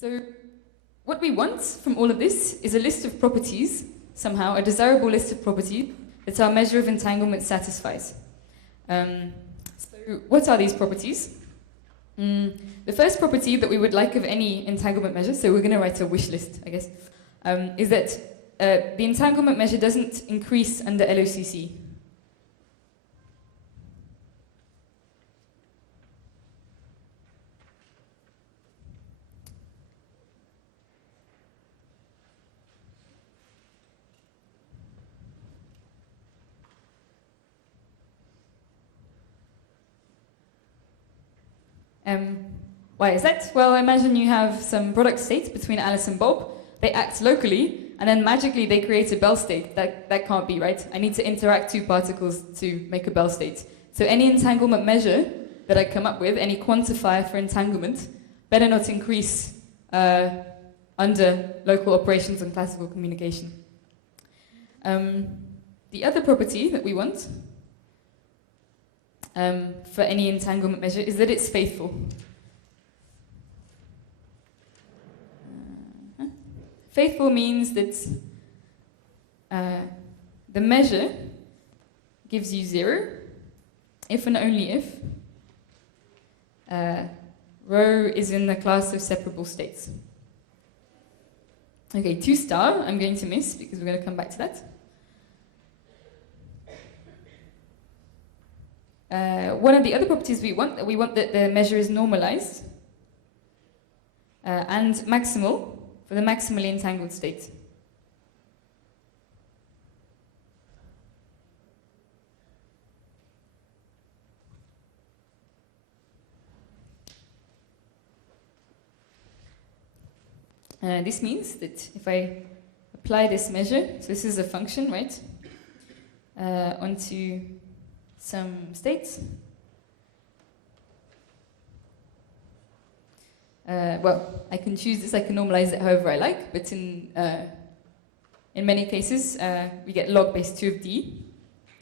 So what we want from all of this is a list of properties, somehow, a desirable list of properties that our measure of entanglement satisfies. So what are these properties? The first property that we would like of any entanglement measure, so we're going to write a wish list, I guess, is that the entanglement measure doesn't increase under LOCC. Why is that? Well, imagine you have some product states between Alice and Bob. They act locally, and then magically they create a Bell state. That can't be, right? I need to interact two particles to make a Bell state. So any entanglement measure that I come up with, any quantifier for entanglement, better not increase under local operations and classical communication. The other property that we want for any entanglement measure is that it's faithful. Faithful means that the measure gives you 0 if and only if rho is in the class of separable states. Okay, 2 star I'm going to miss because we're going to come back to that. One of the other properties we want that the measure is normalized and maximal for the maximally entangled state. This means that if I apply this measure, so this is a function, right, onto some states. Well, I can choose this, I can normalize it however I like, but in many cases, we get log base 2 of d.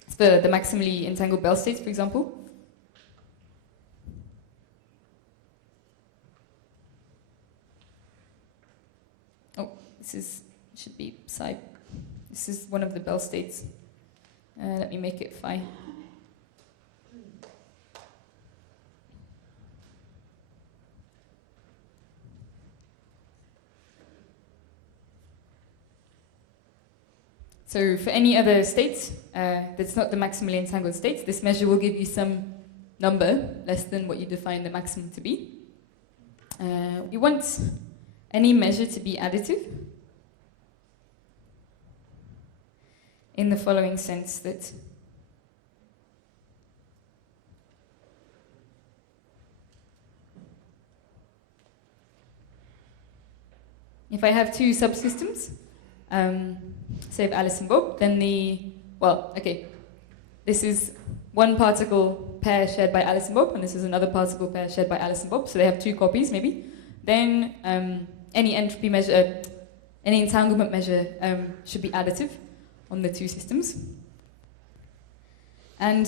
It's for the maximally entangled Bell states, for example. Oh, should be psi. This is one of the Bell states. Let me make it phi. So for any other state that's not the maximally entangled state, this measure will give you some number less than what you define the maximum to be. We want any measure to be additive in the following sense that if I have 2 subsystems, say of Alice and Bob, then this is one particle pair shared by Alice and Bob, and this is another particle pair shared by Alice and Bob, so they have 2 copies maybe. Then any entropy measure, any entanglement measure should be additive on the 2 systems. And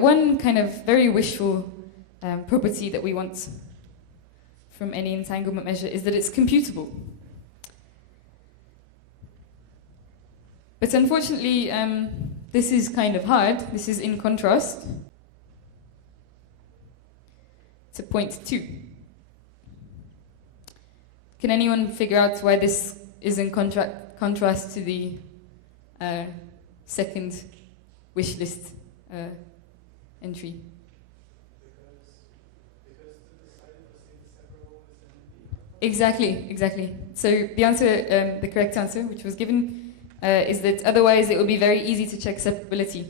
one kind of very wishful property that we want from any entanglement measure is that it's computable. But unfortunately, this is kind of hard. This is in contrast to point 2. Can anyone figure out why this is in contrast to the second wish list entry? Exactly. So the answer, the correct answer, which was given, is that otherwise it would be very easy to check separability.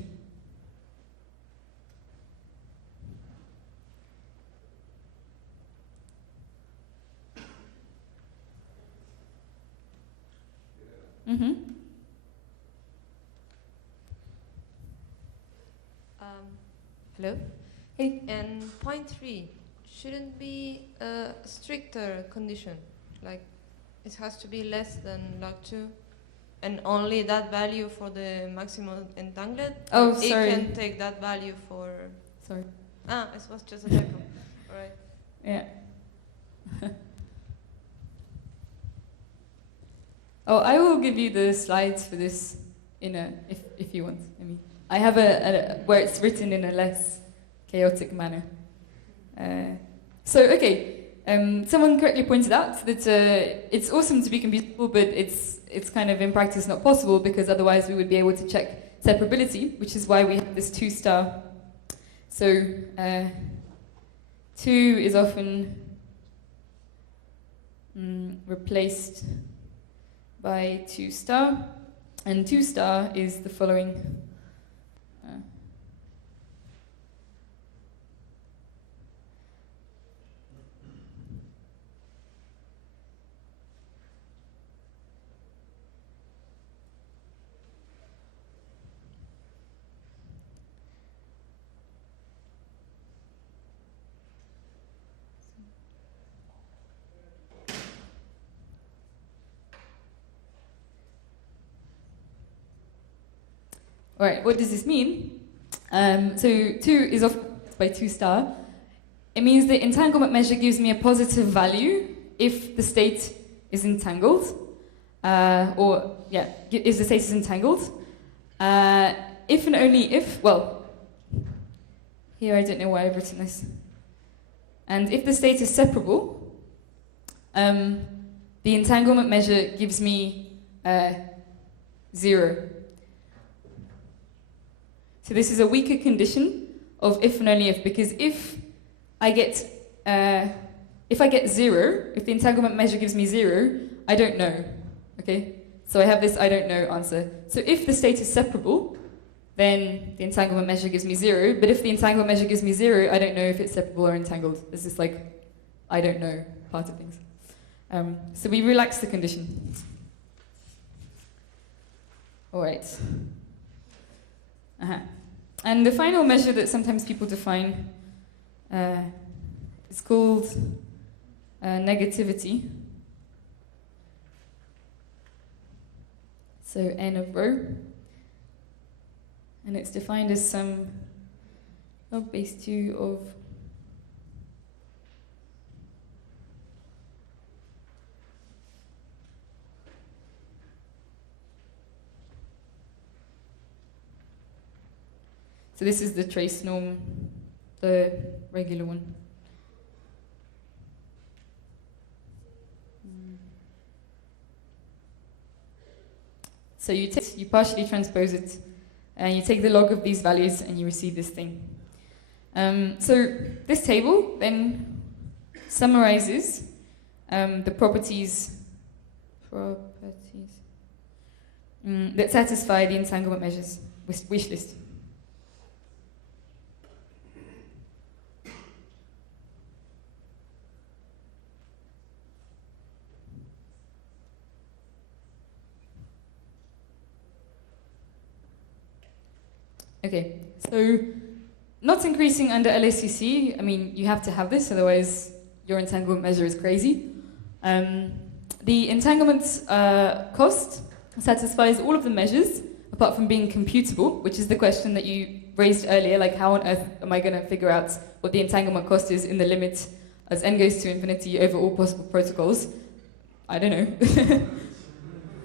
Hello? Hey. And point 3 shouldn't be a stricter condition, like it has to be less than log 2 and only that value for the maximum entanglement. Oh, sorry. It can take that value for... Sorry. It was just a typo. All right. Yeah. Oh, I will give you the slides for this if you want. I mean, I have where it's written in a less chaotic manner. Someone correctly pointed out that it's awesome to be computable, but it's kind of in practice not possible because otherwise we would be able to check separability, which is why we have this 2 star. So 2 is often replaced by 2 star, and 2 star is the following. All right, what does this mean? So 2 is often by 2 star. It means the entanglement measure gives me a positive value if the state is entangled, if the state is entangled. If and only if, well, here I don't know why I've written this. And if the state is separable, the entanglement measure gives me 0. So this is a weaker condition of if and only if, because if I get 0, if the entanglement measure gives me 0, I don't know. Okay? So I have this I don't know answer. So if the state is separable, then the entanglement measure gives me 0, but if the entanglement measure gives me 0, I don't know if it's separable or entangled. There's this I don't know part of things. So we relax the condition. All right. And the final measure that sometimes people define is called negativity. So n of rho. And it's defined as sum of base 2 of so this is the trace norm, the regular one. So you partially transpose it, and you take the log of these values, and you receive this thing. So this table then summarizes the properties that satisfy the entanglement measures wish list. Okay, so not increasing under LACC, I mean, you have to have this, otherwise your entanglement measure is crazy. The entanglement cost satisfies all of the measures, apart from being computable, which is the question that you raised earlier, like how on earth am I going to figure out what the entanglement cost is in the limit as n goes to infinity over all possible protocols? I don't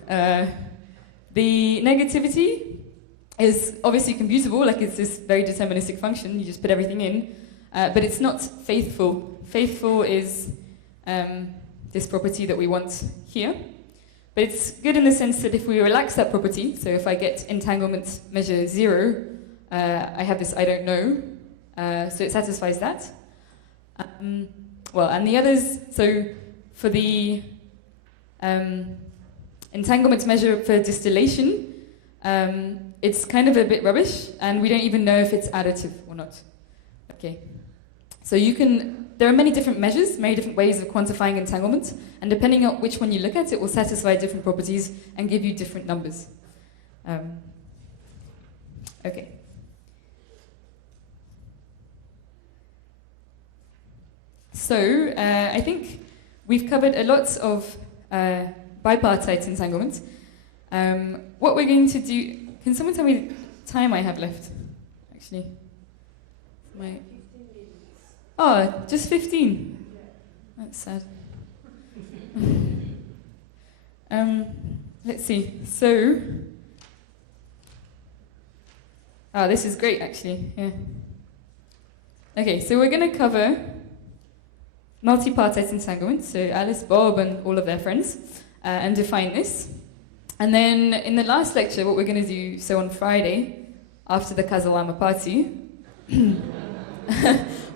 know. The negativity is obviously computable, like it's this very deterministic function, you just put everything in, but it's not faithful. Faithful is this property that we want here, but it's good in the sense that if we relax that property, so if I get entanglement measure 0, I have this I don't know, so it satisfies that. And the others, so for the entanglement measure for distillation, it's kind of a bit rubbish, and we don't even know if it's additive or not. Okay, so there are many different measures, many different ways of quantifying entanglement, and depending on which one you look at, it will satisfy different properties and give you different numbers. Okay. So I think we've covered a lot of bipartite entanglement. What we're going to do... Can someone tell me the time I have left? Actually. 15 minutes. Oh, just 15? That's sad. let's see. So, this is great, actually. Yeah. Okay, so we're going to cover multipartite entanglement, so Alice, Bob, and all of their friends, and define this. And then in the last lecture, what we're going to do, so on Friday, after the Casalama party, we're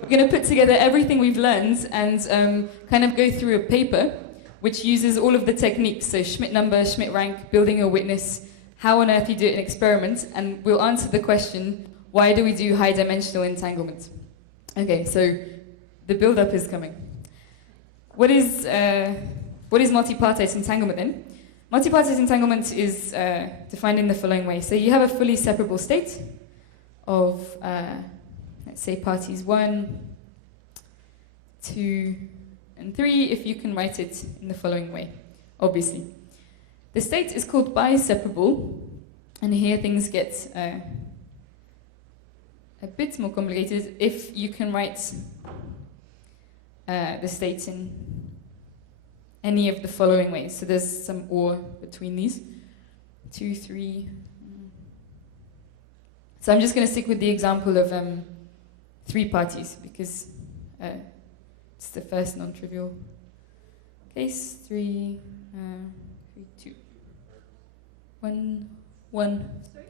going to put together everything we've learned and kind of go through a paper which uses all of the techniques, so Schmidt number, Schmidt rank, building a witness, how on earth you do it in experiment, and we'll answer the question, why do we do high-dimensional entanglement? Okay, so the build-up is coming. What is multipartite entanglement then? Multipartite entanglement is defined in the following way. So you have a fully separable state of, let's say, parties 1, 2, and 3, if you can write it in the following way, obviously. The state is called biseparable, and here things get a bit more complicated if you can write the states in any of the following ways. So there's some or between these. 2, 3. So I'm just going to stick with the example of 3 parties because it's the first non-trivial case. 3, 2. 1, 1. Sorry?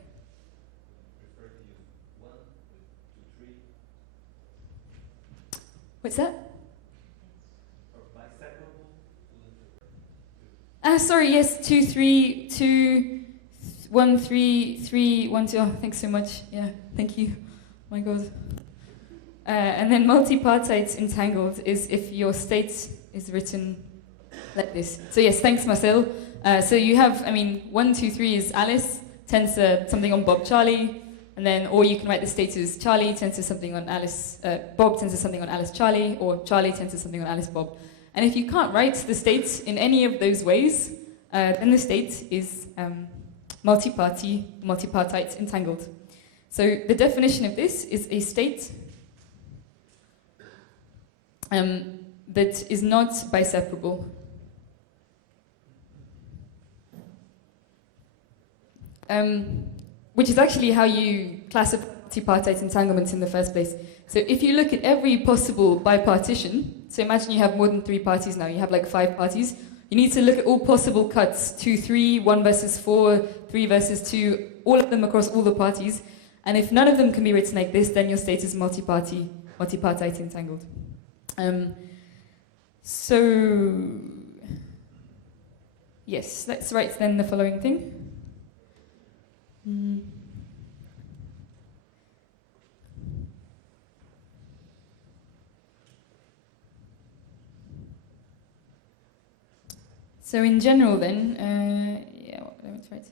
What's that? Sorry, yes, 2, 3, 2, 1, 3, 3, 1, 2. Oh, thanks so much. Yeah, thank you. Oh my God. And then multipartite entangled is if your state is written like this. So yes, thanks, Marcel. So you have, 1, 2, 3 is Alice, tensor something on Bob, Charlie, and then, or you can write the state as Charlie tensor something on Alice, Bob tensor something on Alice, Charlie, or Charlie tensor something on Alice, Bob. And if you can't write the state in any of those ways, then the state is multipartite entangled. So the definition of this is a state that is not biseparable. Which is actually how you classify multipartite entanglements in the first place. So if you look at every possible bipartition, so imagine you have more than 3 parties now, you have like 5 parties, you need to look at all possible cuts, 2, 3, 1 versus 4, 3 versus 2, all of them across all the parties, and if none of them can be written like this, then your state is multipartite entangled. So, yes, let's write then the following thing. So in general then, let me try it.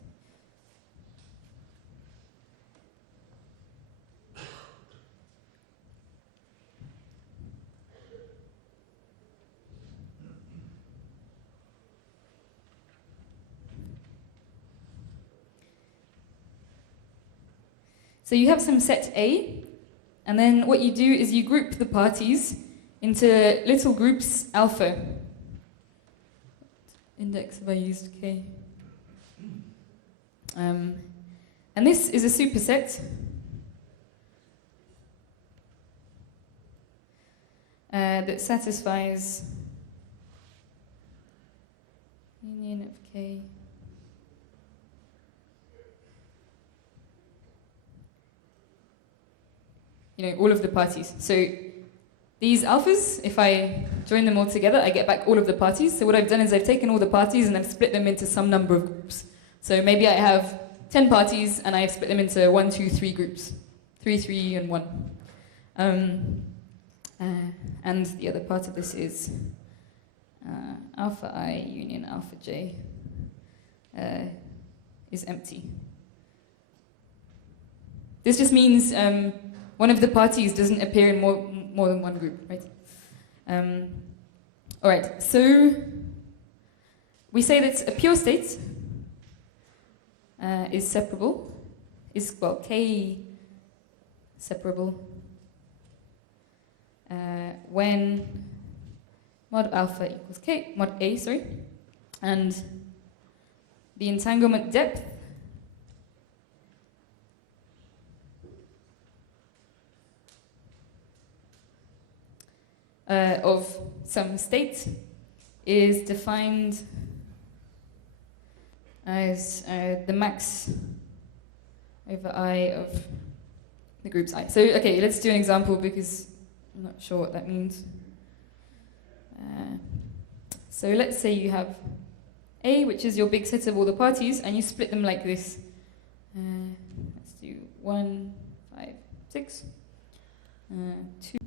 So you have some set A, and then what you do is you group the parties into little groups alpha. Index have I used K? And this is a superset that satisfies union of K. All of the parties. So these alphas, if I join them all together, I get back all of the parties. So what I've done is I've taken all the parties and I've split them into some number of groups. So maybe I have 10 parties and I've split them into 1, 2, 3 groups. 3, 3, and 1. And the other part of this is alpha I union alpha J is empty. This just means one of the parties doesn't appear in more than one group, right? All right, so we say that a pure state is separable, K separable when mod alpha equals K, mod A, sorry, and the entanglement depth of some state is defined as the max over I of the groups I. So, okay, let's do an example because I'm not sure what that means. So let's say you have A, which is your big set of all the parties, and you split them like this. Let's do 1, 5, 6, 2,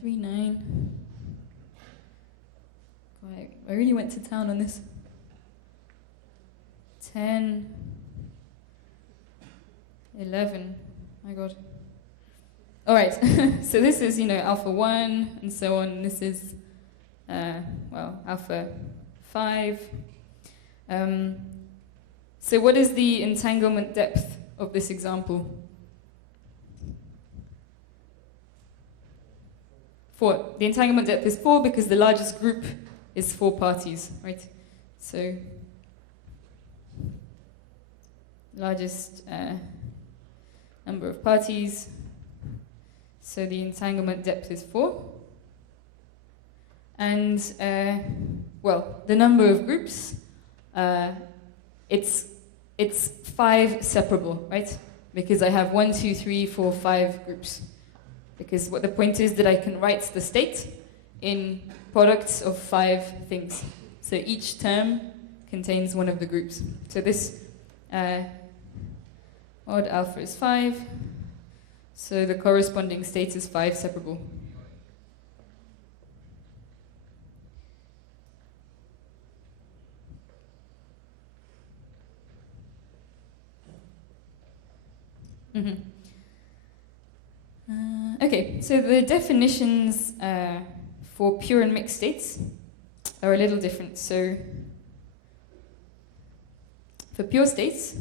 3, 9. Quite, I really went to town on this. 10, 11. My God. All right. So this is, alpha 1 and so on. This is, alpha 5. So what is the entanglement depth of this example? 4. The entanglement depth is 4 because the largest group is 4 parties, right? So largest number of parties. So the entanglement depth is 4. And, the number of groups, it's 5 separable, right? Because I have 1, 2, 3, 4, 5 groups. Because what the point is that I can write the state in products of 5 things. So each term contains one of the groups. So this mod alpha is 5. So the corresponding state is 5 separable. Okay, so the definitions for pure and mixed states are a little different. So for pure states,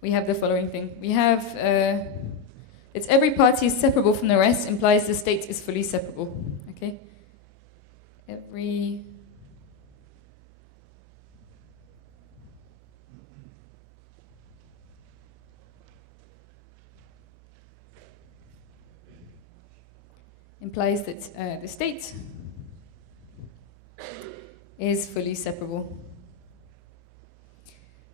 we have the following thing. We have, it's every party is separable from the rest implies the state is fully separable, okay? Every implies that the state is fully separable.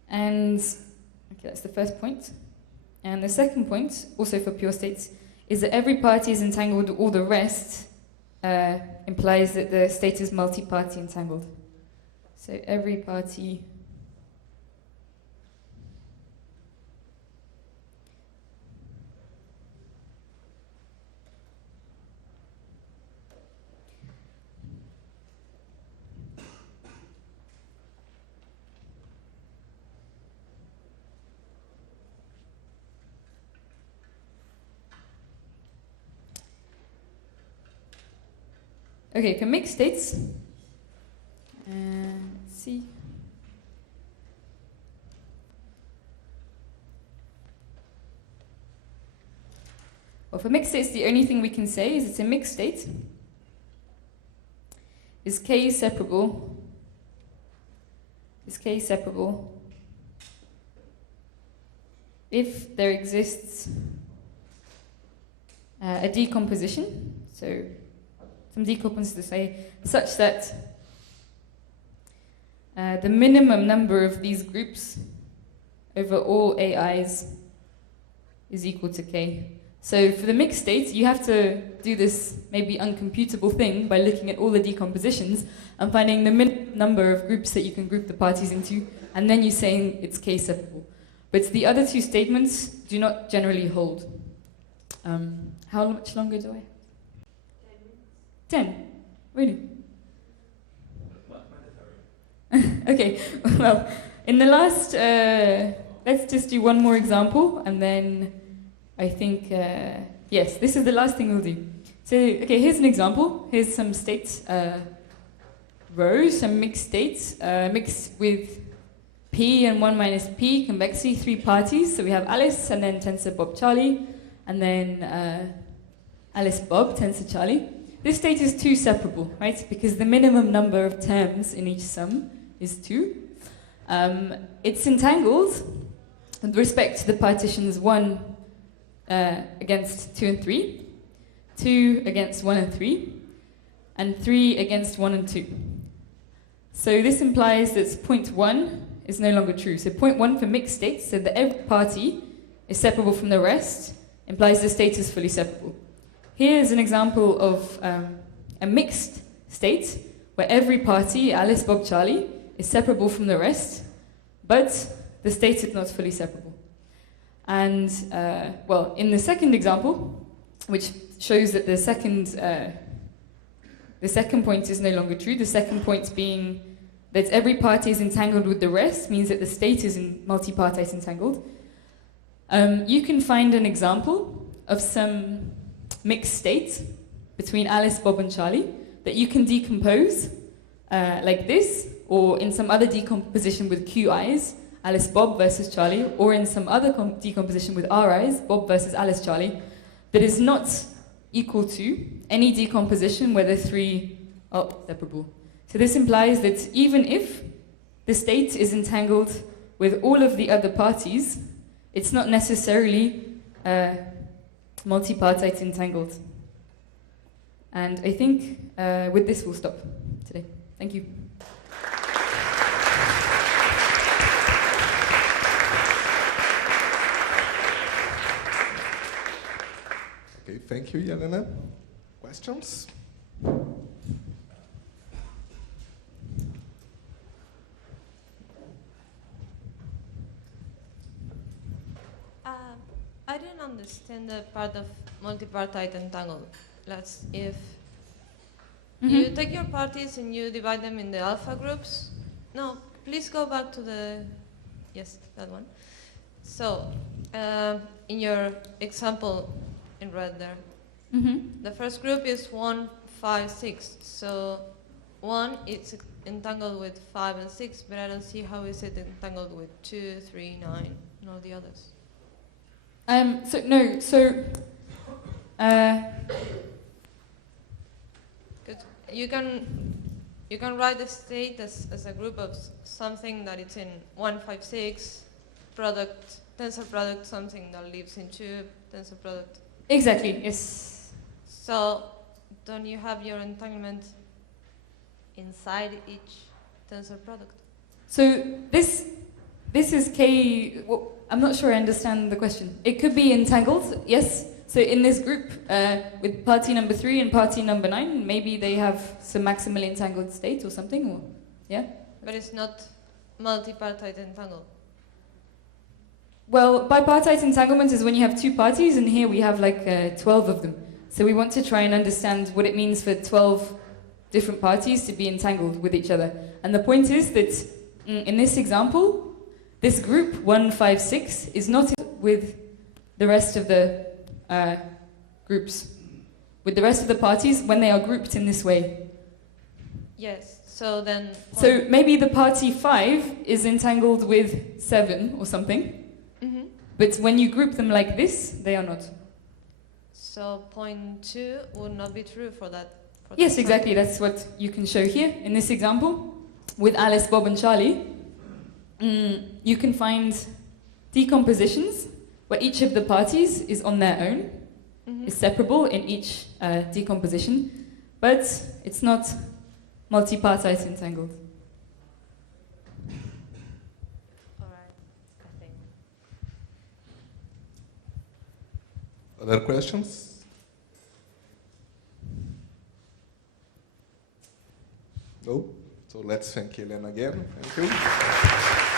And okay, that's the first point. And the second point, also for pure states, is that every party is entangled with all the rest implies that the state is multi-party entangled. So every party okay, for mixed states, let's see. Well, for mixed states, the only thing we can say is it's a mixed state. Is K separable? Is K separable if there exists a decomposition? So some decomposition to say such that the minimum number of these groups over all AIs is equal to K. So for the mixed state, you have to do this maybe uncomputable thing by looking at all the decompositions and finding the minimum number of groups that you can group the parties into, and then you're saying it's K separable. But the other two statements do not generally hold. How much longer do I have? 10? Really? Okay, well, in the last, let's just do one more example, and then I think, yes, this is the last thing we'll do. So, okay, here's an example. Here's some states, rows, some mixed states, mixed with P and 1 minus P, convexity, 3 parties. So we have Alice and then tensor Bob Charlie, and then Alice Bob, tensor Charlie. This state is 2 separable, right? Because the minimum number of terms in each sum is 2. It's entangled with respect to the partitions 1 against 2 and 3, 2 against 1 and 3, and 3 against 1 and 2. So this implies that point 1 is no longer true. So point 1 for mixed states, so that every party is separable from the rest, implies the state is fully separable. Here is an example of a mixed state where every party, Alice, Bob, Charlie, is separable from the rest, but the state is not fully separable. And, well, in the second example, which shows that the second point is no longer true, the second point being that every party is entangled with the rest, means that the state is multipartite entangled. You can find an example of some mixed state between Alice, Bob, and Charlie that you can decompose like this, or in some other decomposition with QIs, Alice, Bob versus Charlie, or in some other decomposition with RIs, Bob versus Alice, Charlie, that is not equal to any decomposition where the 3 are separable. So this implies that even if the state is entangled with all of the other parties, it's not necessarily multipartite entangled. And I think with this we'll stop today. Thank you. Okay, thank you, Yelena. Questions? I didn't understand the part of multipartite entangled. Let's if you take your parties and you divide them in the alpha groups. No, please go back to the, yes, that one. So, in your example in red there, the first group is 1, 5, 6. So 1 is entangled with 5 and 6, but I don't see how is it entangled with 2, 3, 9, and all the others. You can write the state as a group of something that it's in 1, 5, 6, product, tensor product, something that lives in 2, tensor product. Exactly, yes. So, don't you have your entanglement inside each tensor product? So this is K. Well, I'm not sure I understand the question. It could be entangled, yes. So in this group, with party number 3 and party number 9, maybe they have some maximally entangled state or something, or yeah. But it's not multipartite entangled. Well, bipartite entanglement is when you have 2 parties, and here we have like 12 of them. So we want to try and understand what it means for 12 different parties to be entangled with each other. And the point is that in this example, this group 1, 5, 6 is not with the rest of the groups, with the rest of the parties when they are grouped in this way. Yes. So then. So maybe the party 5 is entangled with 7 or something. But when you group them like this, they are not. So point 2 would not be true for that. Yes, exactly. That's what you can show here in this example. With Alice, Bob, and Charlie, you can find decompositions where each of the parties is on their own, is separable in each decomposition, but it's not multipartite entangled. Other questions? No? So let's thank Yelena again. Thank you.